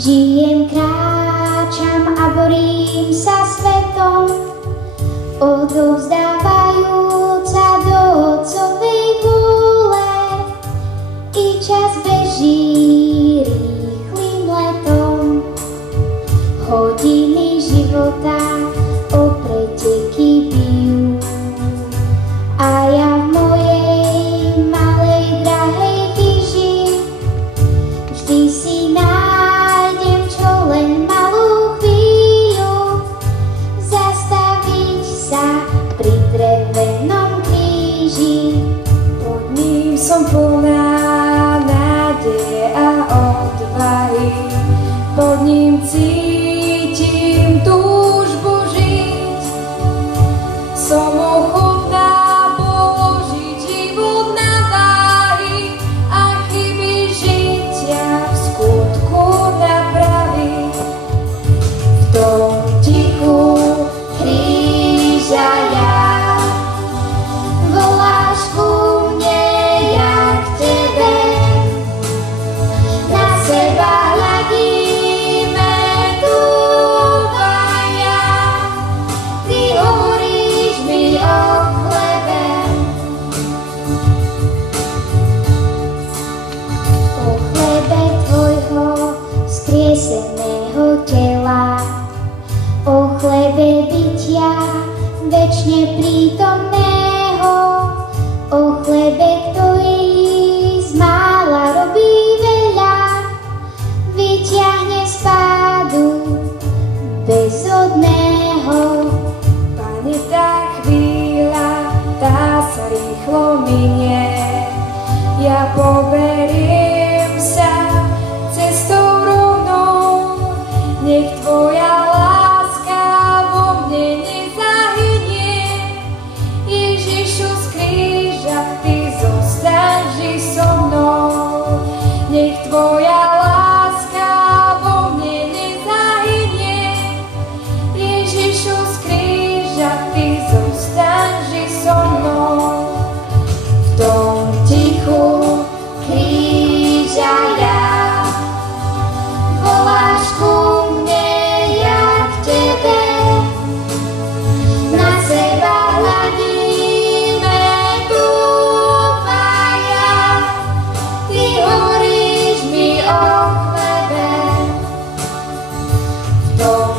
Žijem, kráčam a borím sa svetom, odovzdávajúca do Otcovej vôle. I čas beží rýchlým letom, hodiny života o preteky bijú. A ja v mojej malej drahej výži vždy si nájdem čo len malú chvíľu zastaviť sa pri drevenom kríži. Pod ním som plná nádeje a odvahy, pod ním cítim túžbu žiť. Som ochotná položiť život na váhy a chyby žitia v skutku napraviť. V tom tichu kríža ja Voláš ku mne, ja k tebe, na seba hľadíme tu obaja. Ty hovoríš mi o chlebe, tvojho skrieseného tela, o chlebe bytia večne prítomného, o chlebe, ktorý z mála robí veľa, vyťahne z pádu bezodného. Pane, tá chvíľa, tá sa rýchlo minie, ja poberiem sa cestou rovnou, nech Tvoja láska vo mne nezahynie. Ježišu z kríža, Ty zostaň, ži so mnou, nech Tvoja láska vo mne nezahynie. Ježišu z kríža, Ty zostaň, ži so mnou. V tom tichu Kríža ja, voláš ku mne, ja k tebe, na seba hľadíme tu obaja. Ty hovoríš mi o chlebe, v tom